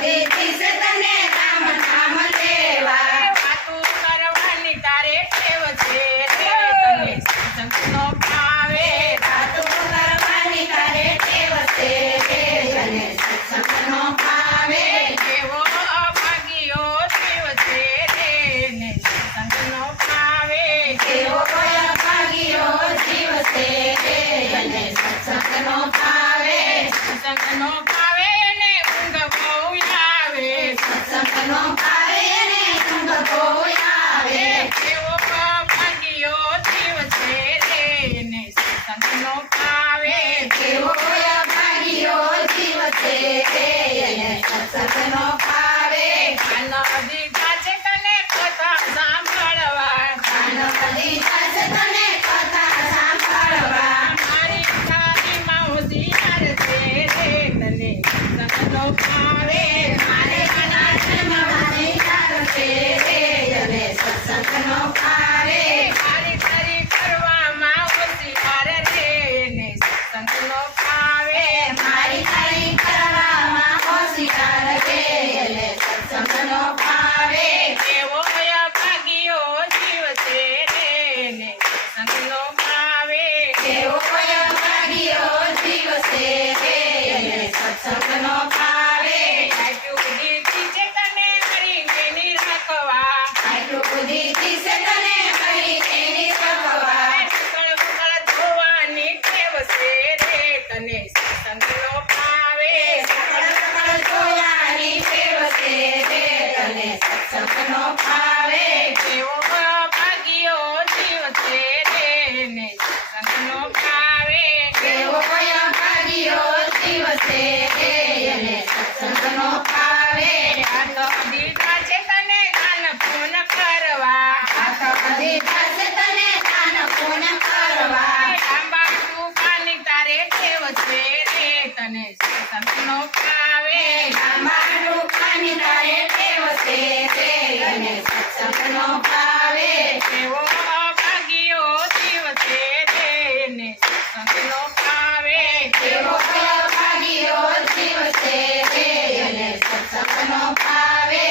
દીધી છે તને રામ નામ લેવા વાતું કરવાની તારે ટેવ છે રે તને સત્સંગનો ભાવે વાતું કરવાની તારે ટેવ છે રે તને સત્સંગનો ભાવે કેવો અભાગીયો જીવ છે રે ને સત્સંગનો ભાવે કેવો અભાગીયો જીવ છે રે તને સત્સંગનો ભાવે સત્સંગનો ભાવે ને ઊંઘ બહુ આવે સત્સંગનો ભાવે ને ઊંઘ બહુ આવે કેવો અભાગીયો જીવ છે રે ને સત્સંગનો ભાવે કેવો અભાગીયો જીવ છે રે એને સત્સંગનો ભાવે કાન દીધા છે તને કથા સાંભળવા કાન દીધા છે તને કથા સાંભળવા મારી તારીમાં હોશિયાર છે રે તને સત્સંગનો ભાવે મારે કના જન્મવાની ચાર છે રે એને સત્સંગનો ભાવે મારી તારી કરવામાં હોશિયાર રે ને સત્સંગનો ભાવે મારી તારી કરવામાં હોશિયાર રે એને સત્સંગનો ભાવે કેવો અભાગીયો જીવ છે રે ને સત્સંગનો ભાવે કેવો અભાગીયો જીવ છે રે એને સત્સંગનો ભાવે આટલું દીધી છે તને મારી બેની રાખવા આટલું દીધી છે તને મારી એની રખવા બુકળ બુકળ ધોવાની ટેવ છે રે તને સત્સંગનો ભાવે સકળ સકળ જોવાની ટેવ છે રે તને સત્સંગનો ભાવે કેવો અભાગીયો જીવ છે રે ને સત્સંગનો ભાવે કેવો અભાગીયો જીવ છે રે એને સત્સંગનો ભાવે હાથ દીધા છે તને ગાન ફોન કરવા હાથ દીધા છે તને દાન પૂન કરવા લાંબા ટૂંકાની તારે ટેવ છે રે તને સત્સંગનો ભાવે લાંબાનું પાણી તારે ટેવ છે રે એને સત્સંગનો ભાવે કેવો અભાગીયો જીવ છે રે ને સત્સંગનો ભાવે કેવો અભાગીયો જીવ છે રે એને સત્સંગનો ભાવે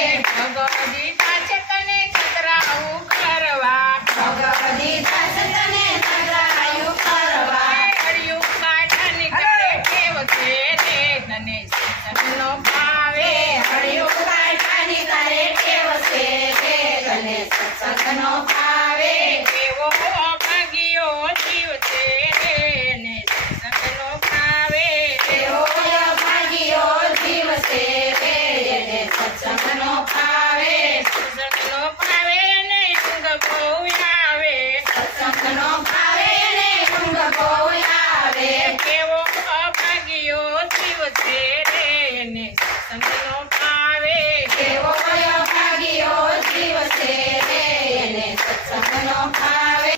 દીધા છે તને છત્રાવું કરવા ભગવ દીધા છે તને સગાયું કરવા કર્યું કાઢાની તારે ટેવ છે રે તને સત્સંગનો ભાવે હળિયું કાઢવાની તારે ટેવ છે રે તને સત્સંગનો ભાવે કેવો અભાગીયો જીવ છે રે ને